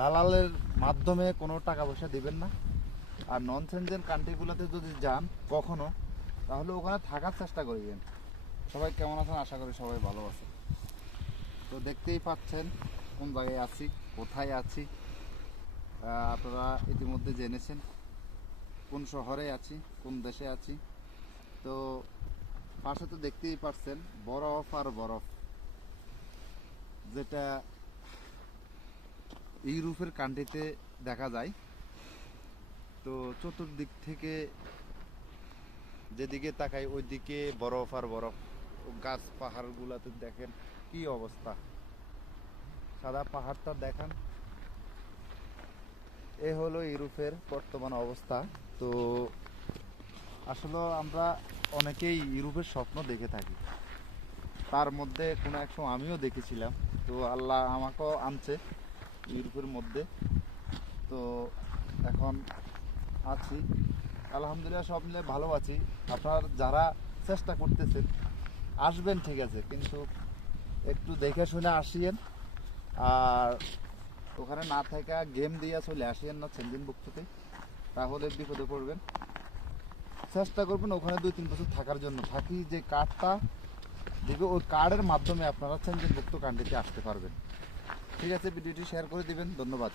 দালালের মাধ্যমে কোনো টাকা পয়সা দিবেন না। আর নন সেনজেন কান্ট্রিগুলোতে যদি যান কখনো, তাহলে ওখানে থাকার চেষ্টা করবেন। সবাই কেমন আছেন? আশা করি সবাই ভালো আছে। তো দেখতেই পাচ্ছেন কোন জায়গায় আছি, কোথায় আছি। আপনারা ইতিমধ্যে জেনেছেন কোন শহরে আছি, কোন দেশে আছি। তো পাশে তো দেখতেই পাচ্ছেন বরফ আর বরফ, যেটা ইউরোপের কান্ট্রিতে দেখা যায়। তো চতুর্দিক থেকে যেদিকে তাকাই ওইদিকে বরফ আর বরফ। গাছ পাহাড়গুলোতে দেখেন কি অবস্থা, সাদা পাহাড়টা দেখান। এ হলো ইউরোপের বর্তমান অবস্থা। তো আসলে আমরা অনেকেই ইউরোপের স্বপ্ন দেখে থাকি, তার মধ্যে কোনো এক সময় আমিও দেখেছিলাম। তো আল্লাহ আমাকেও আনছে ইউরোপের মধ্যে। তো এখন আছি আলহামদুলিল্লাহ, সব মিলে ভালো আছি। আপনার যারা চেষ্টা করতেছেন আসবেন ঠিক আছে, কিন্তু একটু দেখে শুনে আসিয়েন। আর ওখানে না থাকা গেম দিয়ে চলে আসিয়েন না সেনজেনভুক্ততে, তাহলে বিপদে পড়বেন। চেষ্টা করবেন ওখানে 2-3 বছর থাকার জন্য। থাকি যে কার্ডটা দিবে, ওই কার্ডের মাধ্যমে আপনারা সেনজেনভুক্ত কান্ট্রিতে আসতে পারবেন। ঠিক আছে, ভিডিওটি শেয়ার করে দিবেন। ধন্যবাদ।